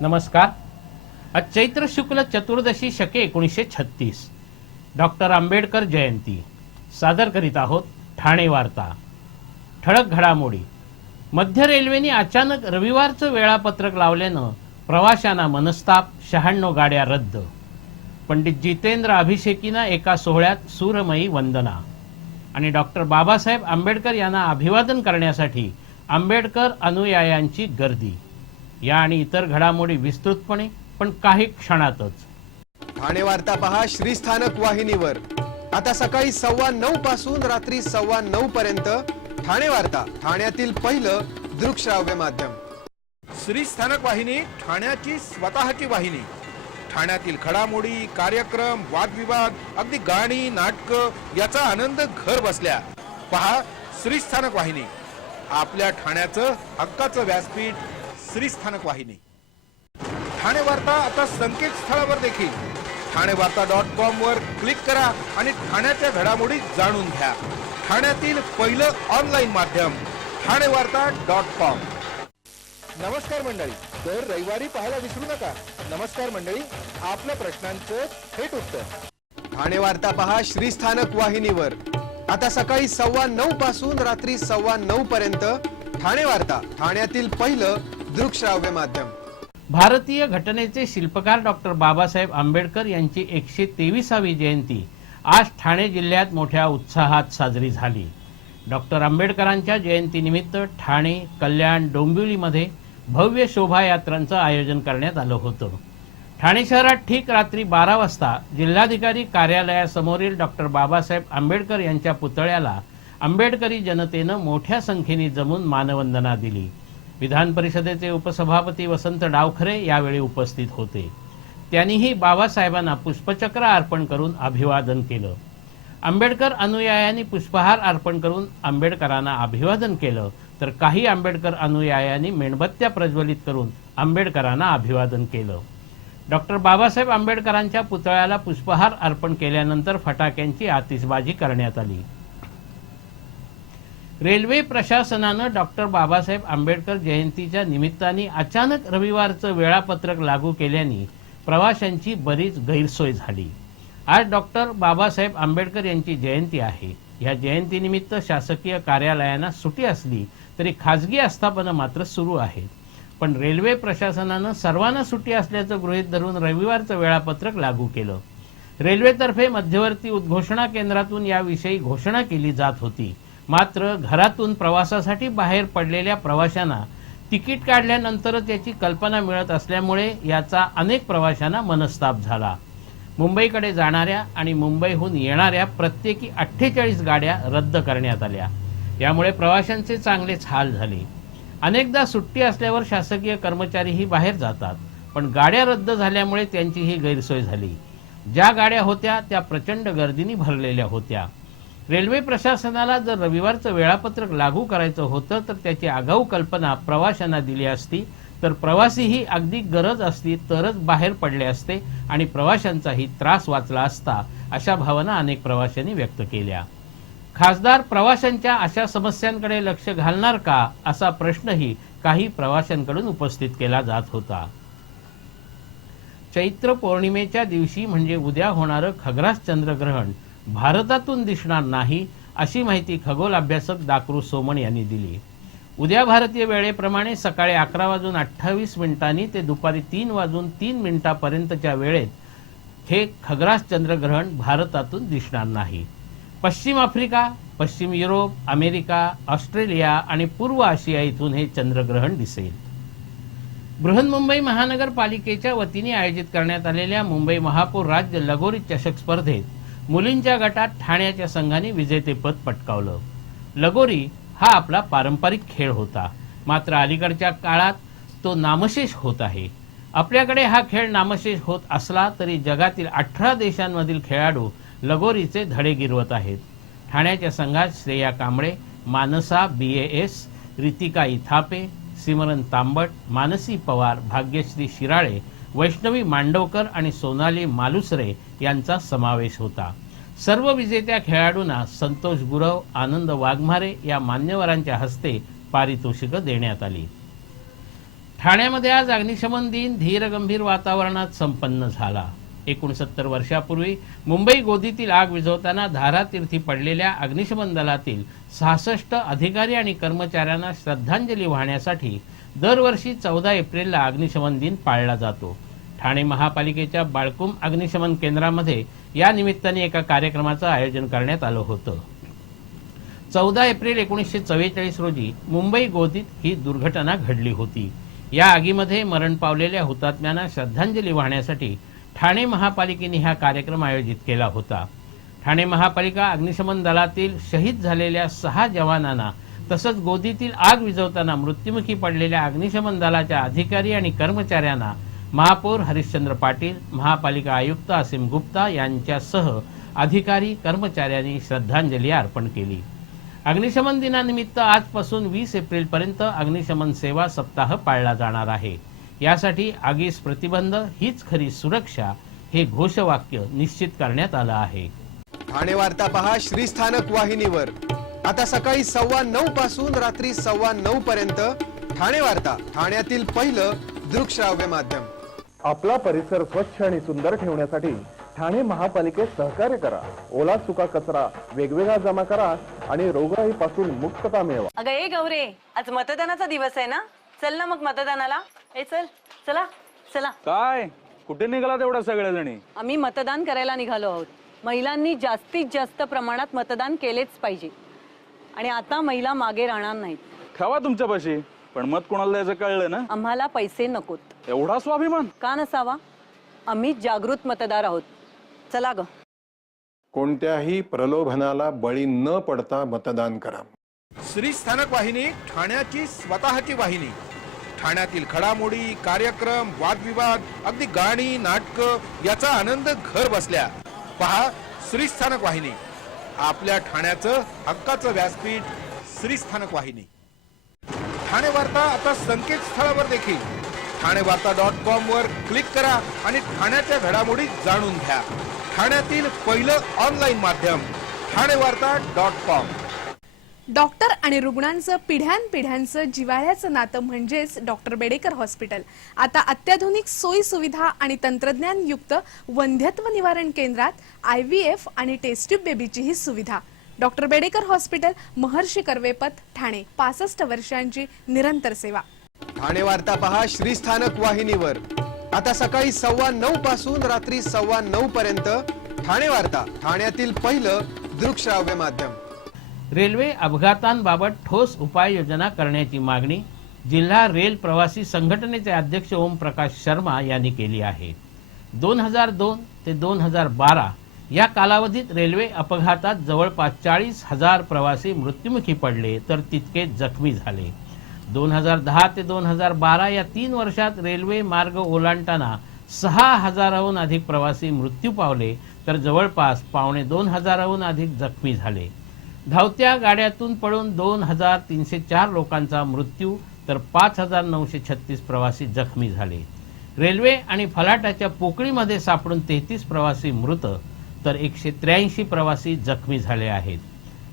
नमस्कार. आज चैत्र शुक्ल चतुर्दशी शके 1936 डॉक्टर आंबेडकर जयंती सादर करीत आहोत. ठाणे वार्ता. ठळक घडामोडी. मध्य रेल्वेने अचानक रविवारचं वेळापत्रक लावल्यानं प्रवाशांना मनस्ताप. 96 गाड्या रद्द. पंडित जितेंद्र अभिषेकींना एका सोहळ्यात सूरमयी वंदना. आणि डॉक्टर बाबासाहेब आंबेडकर यांना अभिवादन करण्यासाठी आंबेडकर अनुयायांची गर्दी. या आणि इतर घडामोडी विस्तृतपणे पण काही क्षणातच. ठाणे वार्ता पहा श्रीस्थानक वाहिनीवर. आता सकाळी 9:15 पासून रात्री 9:15 पर्यंत ठाणे वार्ता, ठाण्यातील पहिलं दृकश्राव्य माध्यम. श्रीस्थानक वाहिनी, ठाण्याची स्वतःची वाहिनी. ठाण्यातील घडामोडी, कार्यक्रम, वादविवाद, अगदी गाणी, नाटक याचा आनंद घर बसल्या. पहा श्रीस्थानक वाहिनी, आपल्या ठाण्याचं हक्काचं व्यासपीठ. श्रीस्थानक वाहिनी. ठाणे वार्ता आता संकेतस्थळावर देखील ठाणेवार्ता.com वर क्लिक करा आणि ठाण्याच्या घडामोडी जाणून घ्या. ठाण्यातील पहिलं ऑनलाईन माध्यम ठाणेवार्ता.com. नमस्कार मंडळी. दर रविवारी पाहायला विसरू नका. नमस्कार मंडळी, आपल्या प्रश्नांचं थेट उत्तर. ठाणे वार्ता पहा श्रीस्थानक वाहिनीवर. आता सकाळी 9:15 पासून रात्री 9:15 पर्यंत ठाणे वार्ता, ठाण्यातील पहिलं दृकश्राव्य माध्यम. भारतीय घटनेचे शिल्पकार डॉक्टर बाबासाहेब आंबेडकर यांची 123वी जयंती आज ठाणे जिल्ह्यात मोठ्या उत्साहात साजरी झाली. डॉक्टर आंबेडकरांच्या जयंतीनिमित्त ठाणे, कल्याण, डोंबिवलीमध्ये भव्य शोभायात्रांचं आयोजन करण्यात आलं होतं. ठाणे शहरात ठीक रात्री 12 वाजता जिल्हाधिकारी कार्यालयासमोरील डॉक्टर बाबासाहेब आंबेडकर यांच्या पुतळ्याला आंबेडकरी जनतेनं मोठ्या संख्येने जमून मानवंदना दिली. विधान परिषदेचे उपसभापती वसंत डावखरे यावेळी उपस्थित होते. त्यांनीही बाबासाहेबांना पुष्पचक्र अर्पण करून अभिवादन केलं. आंबेडकर अनुयायांनी पुष्पहार अर्पण करून आंबेडकरांना अभिवादन केलं, तर काही आंबेडकर अनुयायांनी मेणबत्त्या प्रज्वलित करून आंबेडकरांना अभिवादन केलं. डॉक्टर बाबासाहेब आंबेडकरांच्या पुतळ्याला पुष्पहार अर्पण केल्यानंतर फटाक्यांची आतिषबाजी करण्यात आली. रेल्वे प्रशासनानं डॉक्टर बाबासाहेब आंबेडकर जयंतीच्या निमित्ताने अचानक रविवारचं वेळापत्रक लागू केल्याने प्रवाशांची बरीच गैरसोय झाली. आज डॉक्टर बाबासाहेब आंबेडकर यांची जयंती आहे. या जयंतीनिमित्त शासकीय कार्यालयांना सुटी असली तरी खाजगी आस्थापनं मात्र सुरू आहेत. पण रेल्वे प्रशासनानं सर्वांना सुटी असल्याचं गृहीत धरून रविवारचं वेळापत्रक लागू केलं. रेल्वेतर्फे मध्यवर्ती उद्घोषणा केंद्रातून याविषयी घोषणा केली जात होती. मात्र घरातून प्रवासासाठी बाहेर पडलेल्या प्रवाशांना तिकीट काढल्यानंतरच याची कल्पना मिळत असल्यामुळे याचा अनेक प्रवाशांना मनस्ताप झाला. मुंबईकडे जाणाऱ्या आणि मुंबईहून येणाऱ्या प्रत्येकी 48 गाड्या रद्द करण्यात आल्या. यामुळे प्रवाशांचे चांगलेच हाल झाले. अनेकदा सुट्टी असल्यावर शासकीय कर्मचारीही बाहेर जातात, पण गाड्या रद्द झाल्यामुळे त्यांचीही गैरसोय झाली. ज्या गाड्या होत्या त्या प्रचंड गर्दीने भरलेल्या होत्या. रेल्वे प्रशासनाला जर रविवारचं वेळापत्रक लागू करायचं होतं तर त्याची आगाऊ कल्पना प्रवाशांना दिली असती तर प्रवासीही अगदी गरज असती तरच बाहेर पडले असते आणि प्रवाशांचाही त्रास वाचला असता, अशा भावना अनेक प्रवाशांनी व्यक्त केल्या. खासदार प्रवाशांच्या अशा समस्यांकडे लक्ष घालणार का, असा प्रश्नही काही प्रवाशांकडून उपस्थित केला जात होता. चैत्र पौर्णिमेच्या दिवशी म्हणजे उद्या होणारं खग्रास चंद्रग्रहण भारतातून दिसणार नाही, अशी माहिती खगोल अभ्यासक दाकरू सोमण यांनी दिली. उद्या भारतीय वेळेप्रमाणे सकाळी 11:28 ते दुपारी 3:03 पर्यंतच्या वेळेत हे खग्रास चंद्रग्रहण भारतातून दिसणार नाही. पश्चिम आफ्रिका, पश्चिम युरोप, अमेरिका, ऑस्ट्रेलिया आणि पूर्व आशिया इथून हे चंद्रग्रहण दिसेल. बृहन्मुंबई महानगरपालिकेच्या वतीने आयोजित करण्यात आलेल्या मुंबई महापौर राज्य लगोरी चषक स्पर्धेत मुलींच्या गटात ठाण्याच्या संघाने विजेतेपद पटकावलं. लगोरी हा आपला पारंपरिक खेळ होता, मात्र अलीकडच्या काळात तो नामशेष होत आहे. आपल्याकडे हा खेळ नामशेष होत असला तरी जगातील 18 देशांमधील खेळाडू लगोरीचे धडे गिरवत आहेत. ठाण्याच्या संघात श्रेया कांबळे, मानसा BAS, रितिका इथापे, सिमरन तांबट, मानसी पवार, भाग्यश्री शिराळे, वैष्णवी मांडवकर आणि सोनाली मालुसरे यांचा समावेश होता. सर्व विजेत्या खेळाडूंना संतोष गुरव, आनंद वाघमारे या मान्यवरांच्या हस्ते पारितोषिकं देण्यात आली. ठाण्यामध्ये आज अग्निशमन दिन धीरगंभीर वातावरणात संपन्न झाला. 69 वर्षापूर्वी मुंबई गोदीतील आग विझवताना धारातीर्थी पडलेल्या अग्निशमन दलातील 66 अधिकारी आणि कर्मचाऱ्यांना श्रद्धांजली वाहण्यासाठी दरवर्षी 14 एप्रिलला अग्निशमन दिन पाळला जातो. ठाणे महापालिकेच्या बाळकुम अग्निशमन केंद्रामध्ये या निमित्ताने एका कार्यक्रमाचं आयोजन करण्यात आलं होतं. 14 एप्रिल 1944 रोजी मुंबई गोदीत ही दुर्घटना घडली होती. या आगीमध्ये मरण पावलेल्या हुतात्म्यांना श्रद्धांजली वाहण्यासाठी ठाणे महापालिकेने हा कार्यक्रम आयोजित केला होता. ठाणे महापालिका अग्निशमन दलातील शहीद झालेल्या 6 जवानांना तसंच गोदीतील आग विझवताना मृत्युमुखी पडलेल्या अग्निशमन दलाच्या अधिकारी आणि कर्मचाऱ्यांना महापौर हरिश्चंद्र पाटील, महापालिका आयुक्त असीम गुप्ता यांच्यासह अधिकारी कर्मचाऱ्यांनी श्रद्धांजली अर्पण केली. अग्निशमन दिनानिमित्त आजपासून 20 एप्रिलपर्यंत अग्निशमन सेवा सप्ताह पाळला जाणार आहे. यासाठी आगीस प्रतिबंध हीच खरी सुरक्षा हे घोषवाक्य निश्चित करण्यात आलं आहे. ठाणे वार्ता पहा श्रीस्थानक वाहिनीवर. आता सकाळी 9:15 पासून रात्री 9:15 पर्यंत ठाणे वार्ता, ठाण्यातील पहिलं दृकश्राव्य माध्यम. आपला परिसर स्वच्छ आणि सुंदर ठेवण्यासाठी ठाणे महापालिकेत सहकार्य करा. ओला सुका कचरा वेगवेगळा जमा करा आणि रोगराईपासून मुक्तता मिळवा. अगं ए गौरे, आज मतदानाचा दिवस आहे ना, चल ना मग मतदानाला. ए चल, चला चला. काय कुठे निघाला तेवढ्या सगळ्या जणी? आम्ही मतदान करायला निघालो आहोत. महिलांनी जास्तीत जास्त प्रमाणात मतदान केलेच पाहिजे आणि आता महिला मागे राहणार नाहीत. ठेवा तुमच्यापाशी, पण मत कोणाला द्यायचं कळलं ना. आम्हाला पैसे नकोत. एवढा स्वाभिमान का नसावा? आम्ही जागृत मतदार आहोत. चला ग. कोणत्याही प्रलोभनाला बळी न पडता मतदान करा. श्रीस्थानक वाहिनी, ठाण्याची स्वतःची वाहिनी. ठाण्यातील घडामोडी, कार्यक्रम, वादविवाद, अगदी गाणी, नाटक याचा आनंद घर बसल्या. पहा श्रीस्थानक वाहिनी, आपल्या ठाण्याचं हक्काचं व्यासपीठ. श्रीस्थानक वाहिनी. ठाणे वार्ता आता संकेतस्थळावर देखील ठाणेवार्ता.com वर क्लिक करा आणि ठाण्याच्या घडामोडी जाणून घ्या. ठाण्यातील पहिलं ऑनलाईन माध्यम ठाणेवार्ता.com. डॉक्टर आणि रुग्णांचं पिढ्यानपिढ्यांचं जिव्हाळ्याचं नातं म्हणजेच डॉक्टर बेडेकर हॉस्पिटल. आता अत्याधुनिक सोयी सुविधा आणि तंत्रज्ञान युक्त वंध्यत्व निवारण केंद्रात IVF आणि टेस्ट ट्यूब बेबीची ही सुविधा. डॉक्टर बेडेकर हॉस्पिटल, महर्षी कर्वेपथ, ठाणे. 65 वर्षांची निरंतर सेवा. ठाणे वार्ता पहा श्रीस्थानक वाहिनीवर. आता सकाळी 9:15 पासून रात्री 9:15 पर्यंत ठाणे वार्ता, ठाण्यातील पहिलं दृकश्राव्य माध्यम. रेल्वे अपघातांबाबत ठोस उपाययोजना करण्याची मागणी जिल्हा रेल प्रवासी संघटनेचे अध्यक्ष ओमप्रकाश शर्मा यांनी केली आहे. 2002 ते 2012 या कालावधीत रेल्वे अपघातात जवळपास 40,000 प्रवासी मृत्युमुखी पडले तर तितके जखमी झाले. 2010 ते 2012 या 3 वर्षात रेल्वे मार्ग ओलांडताना 6,000हून अधिक प्रवासी मृत्यू पावले तर जवळपास 2,500हून अधिक जखमी झाले. धावत्या गाड्यातून पडून 2,304 लोकांचा मृत्यू तर 5,936 प्रवासी जखमी झाले. रेल्वे आणि फलाटाच्या पोकळीमध्ये सापडून 33 प्रवासी मृत तर 183 प्रवासी जखमी झाले आहेत.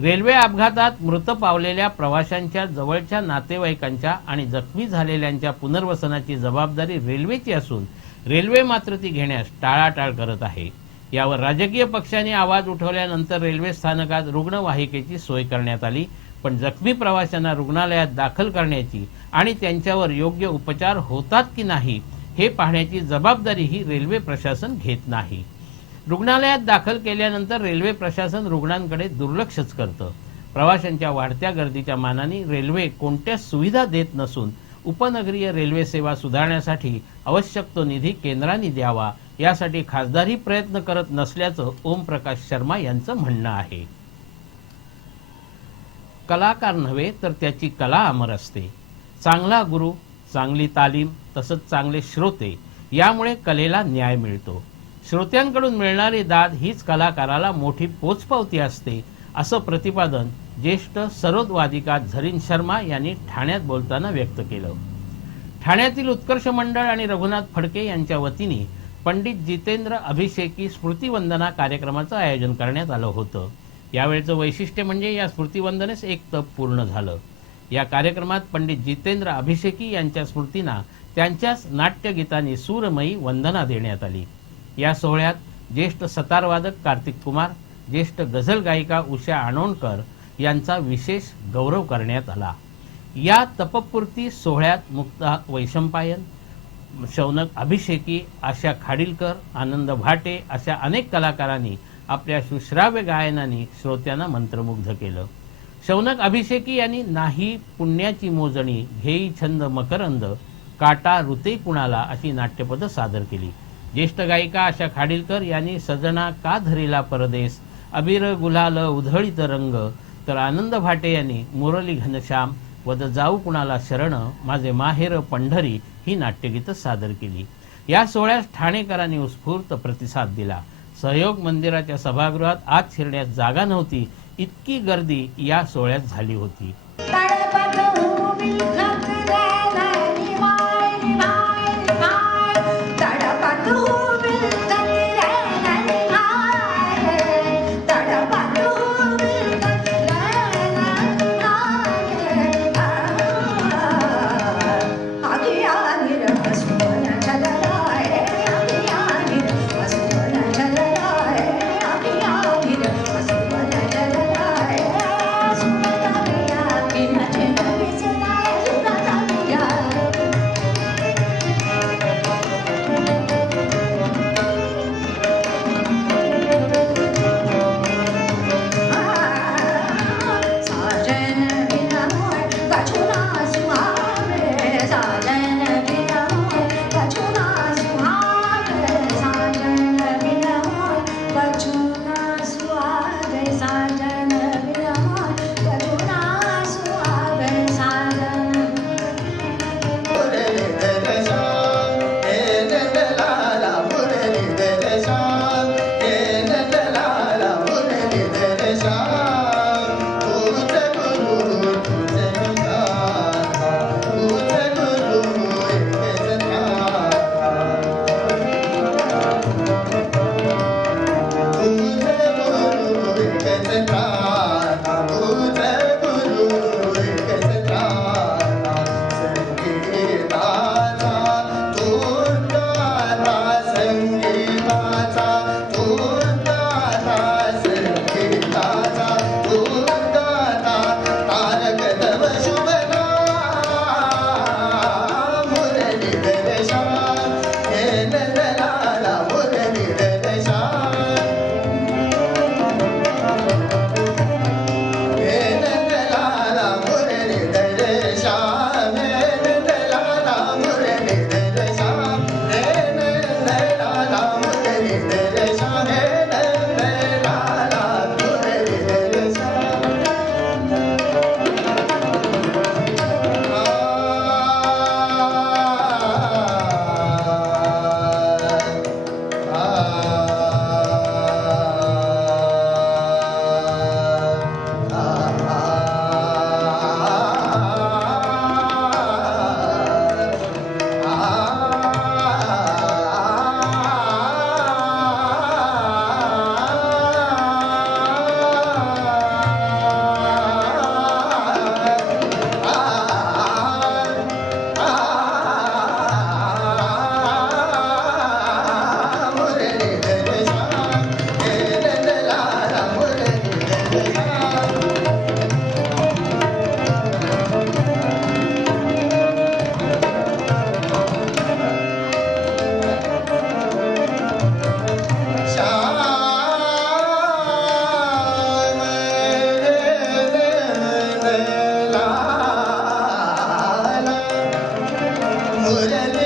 रेल्वे अपघातात मृत पावलेल्या प्रवाशांच्या जवळच्या नातेवाईकांच्या आणि जखमी झालेल्यांच्या पुनर्वसनाची जबाबदारी रेल्वेची असून रेल्वे मात्र ती घेण्यास टाळाटाळ करत आहे. यावर राजकीय पक्षांनी आवाज उठवल्यानंतर रेल्वे स्थानकात रुग्णवाहिकेची सोय करण्यात आली, पण जखमी प्रवाशांना रुग्णालयात दाखल करण्याची आणि त्यांच्यावर योग्य उपचार होतात की नाही हे पाहण्याची जबाबदारी ही रेल्वे प्रशासन घेत नाही. रुग्णालयात दाखल केल्यानंतर रेल्वे प्रशासन रुग्णांकडे दुर्लक्षच करतं. प्रवाशांच्या वाढत्या गर्दीच्या मानाने रेल्वे कोणत्या सुविधा देत नसून उपनगरीय रेल्वे सेवा सुधारण्यासाठी आवश्यक तो निधी केंद्राने द्यावा यासाठी खासदारही प्रयत्न करत नसल्याचं ओमप्रकाश शर्मा यांचं म्हणणं आहे. कलाकार नव्हे तर त्याची कला अमर असते. चांगला गुरु, चांगली तालीम तसंच चांगले श्रोते यामुळे कलेला न्याय मिळतो. श्रोत्यांकडून मिळणारी दाद हीच कलाकाराला मोठी पोचपावती असते असं प्रतिपादन ज्येष्ठ सरोदवादिका झरीन शर्मा यांनी ठाण्यात बोलताना व्यक्त केलं. ठाण्यातील उत्कर्ष मंडळ आणि रघुनाथ फडके यांच्या वतीने पंडित जितेंद्र अभिषेकी स्मृतिवंदना कार्यक्रमाचं आयोजन करण्यात आलं होतं. यावेळचं वैशिष्ट्य म्हणजे या स्मृतिवंदनेस एक तप पूर्ण झालं. या कार्यक्रमात पंडित जितेंद्र अभिषेकी यांच्या स्मृतींना त्यांच्याच नाट्यगीतांनी सूरमयी वंदना देण्यात आली। या सोहळ्यात ज्येष्ठ सतारवादक कार्तिक कुमार, ज्येष्ठ गझल गायिका उषा आणोणकर यांचा विशेष गौरव करण्यात आला। या तपपूर्ती सोहळ्यात मुक्ता वैशंपायन, शौनक अभिषेकी, आशा खाडीलकर, आनंद भाटे अशा अनेक कलाकारांनी आपल्या सुश्राव्य गायनाने श्रोत्यांना मंत्रमुग्ध केलं। शौनक अभिषेकी यांनी नाही पुण्याची मोजणी, घेई छंद मकरंद, काटा ऋते कुणाला अशी नाट्यपद सादर केली। ज्येष्ठ गायिका आशा खाडीलकर यांनी सजना का धरेला परदेस, अबीर गुलाल उधळीत रंग, तर आनंद भाटे यांनी मुरली घनश्याम, वद जाऊ कुणाला शरण, माझे माहेर पंढरी ही नाट्यगीतं सादर केली। या सोहळ्यास ठाणेकरांनी उत्स्फूर्त प्रतिसाद दिला। सहयोग मंदिराच्या सभागृहात आत शिरण्यास जागा नव्हती, इतकी गर्दी या सोहळ्यात झाली होती। मुरली